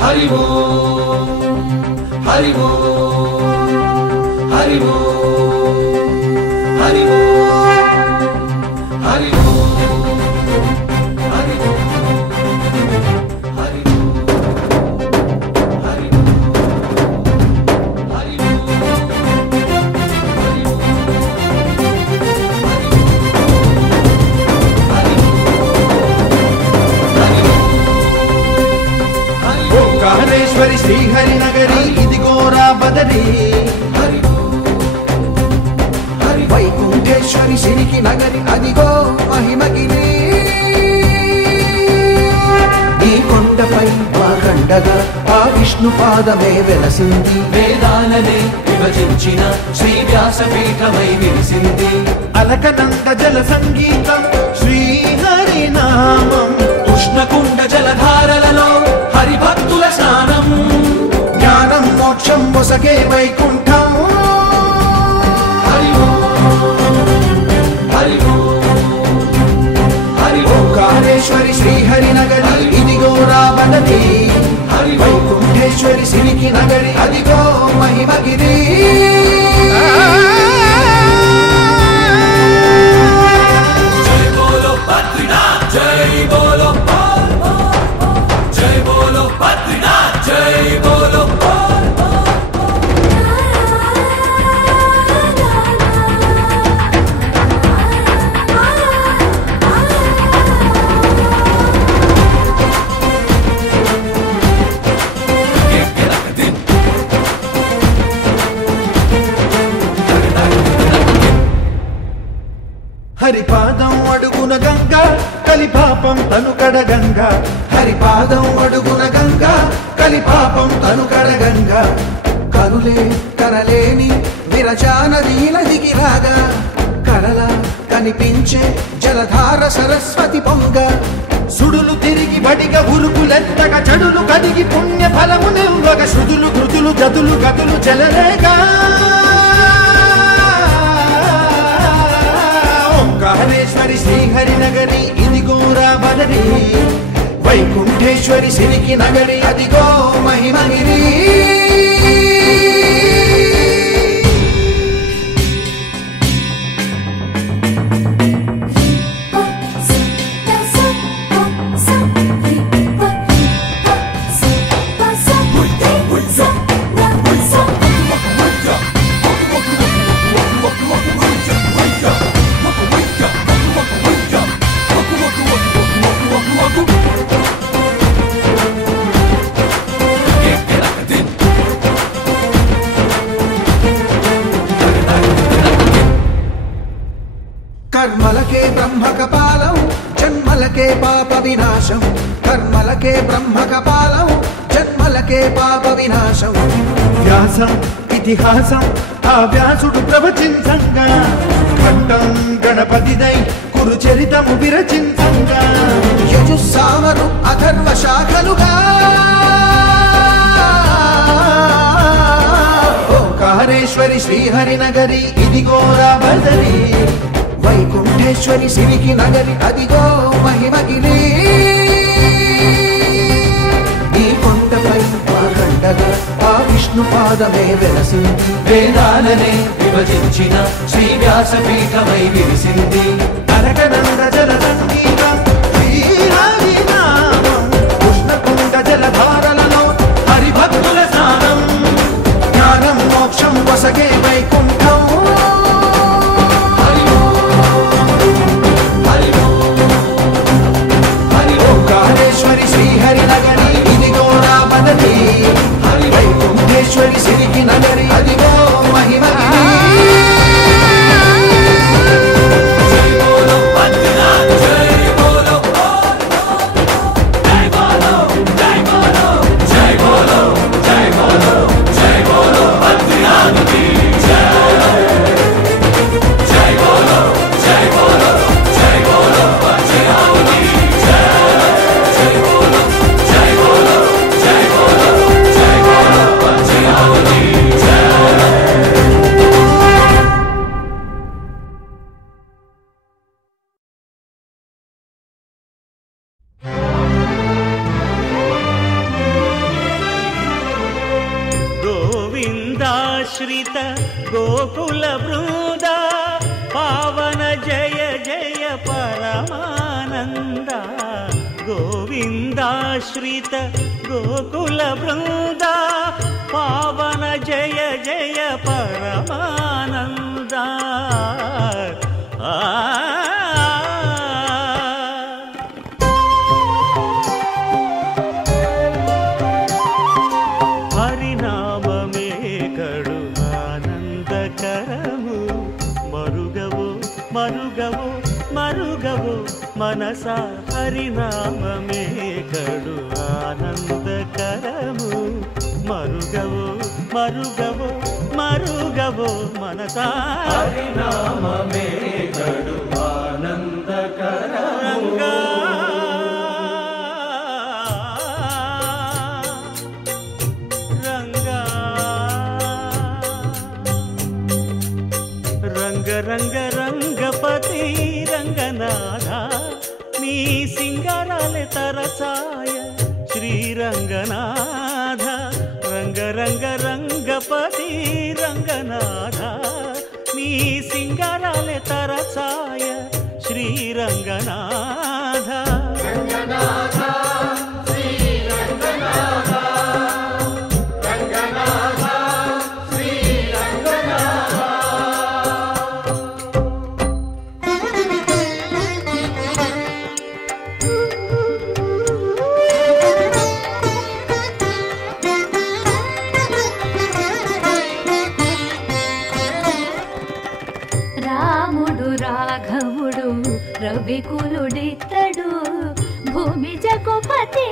हरि बोल हरि बोल हरि बोल हरि बोल हरि बोल हरि बोल हरि ओंकारेश्वरी श्रीहरि नगरी इदिगोरा बदरी वैकुंठेश्वरी सिरिकी नगरी अदिगो महिमगिरी ఈ కొండపై వాగండగా ఆ విష్ణు పాదమే వెలసింది వేదాలనే విభజించిన శ్రీ వ్యాసపీఠమై విరిసింది అలకనంద జల సంగీతం శ్రీహరి నామం ఉష్ణకుండ జలధారలలో హరిభక్తుల స్నానం జ్ఞానం మోక్షం మొసగే వైకుంఠం హరి హరి హరి ఓంకారేశ్వరి శ్రీహరి నగరి ఇదిగో రావణది హరి వైకుంఠేశ్వరి సిరికి నగరి అదిగో మహిమగిరి జై బోలో బద్రీనాథ్ జై బోలో జై బోలో బద్రీనాథ్ జై బోలో హరిపాదం అడుగున గంగా కలిపాపం తనుకడ గంగా హరిపాదం అడుగున గంగా కలిపాపం తనుకడ గంగా కరులే కరలేని విరచానది నదికి రాగా కరలా కనిపించే జలధార సరస్వతి పొంగ సుడులు తిరిగి బడిగ ఉరుకులెత్తగా చెడులు కడిగి పుణ్య ఫలము నిల్వగ శృతులు ధృతులు జతులు గతులు చెలరేగా ఓంకారేశ్వరి శ్రీహరి నగరి ఇదిగో రావణి వైకుంఠేశ్వరి సిరికి నగరి అదిగో మహిమగిరి कर्मलके ब्रह्म कपालं जन्मलके पाप विनाशं कर्मलके ब्रह्म कपालं जन्मलके पाप विनाशं व्यासं इतिहासं आ व्यासुडु प्रवचिंचंगा खट्टं गणपतिदै कुरुचरितमु विरचिंचंगा यजुस्सामनु अथर्व शाखलुगा ओंकारेश्वरी श्रीहरि नगरी इदिगो रावणि వైకుంఠేశ్వరి సిరికి నగరి అదిగో మహిమగిరి ఈ కొండపై వాగండగా ఆ విష్ణు పాదమే వెలసింది వేదాలనే విభజించిన శ్రీ వ్యాసపీఠమై విరిసింది అరకనంద జల సంగీతం శ్రీహరి నామం ఉష్ణకుండ జలధారలలో హరిభక్తుల స్నానం జ్ఞానం మోక్షం వసగే వైకుంఠం ఓంకారేశ్వరి శ్రీహరి నగరి ఇదిగో రావణి వైకుంఠేశ్వరి సిరికి నగరి అదిగో మహిమగిరి జై బోలో బద్రీనాథ్ శ్రీరంగనాశ్రిత గోకుల బృంద పావన జయ జయ పరమానంద గోవిందాశ్రిత గోకుల బృంద పావన జయ జయ పరమానంద హరినామమే కడు ఆనందకరము మరుగవో మరుగవో మరుగవో మనసా హరినామమే కడు ఆనందకరము మరుగవో మరుగవో మరుగవో మనసా హరినామమే కడు ఆనందకరము రంగ రంగ రంగపతి రంగనాథ నీ సింగారాలే తరచాయ శ్రీరంగనాథ రంగ రంగ రంగపతి రంగనాథ నీ సింగారాలే తరచాయ శ్రీరంగనాథ రంగనాథ శ్రీరంగనాథ రంగనాథ శ్రీరంగనాథ రాముడు రాఘవుడు రవికులుడితడు భూమి జగపతి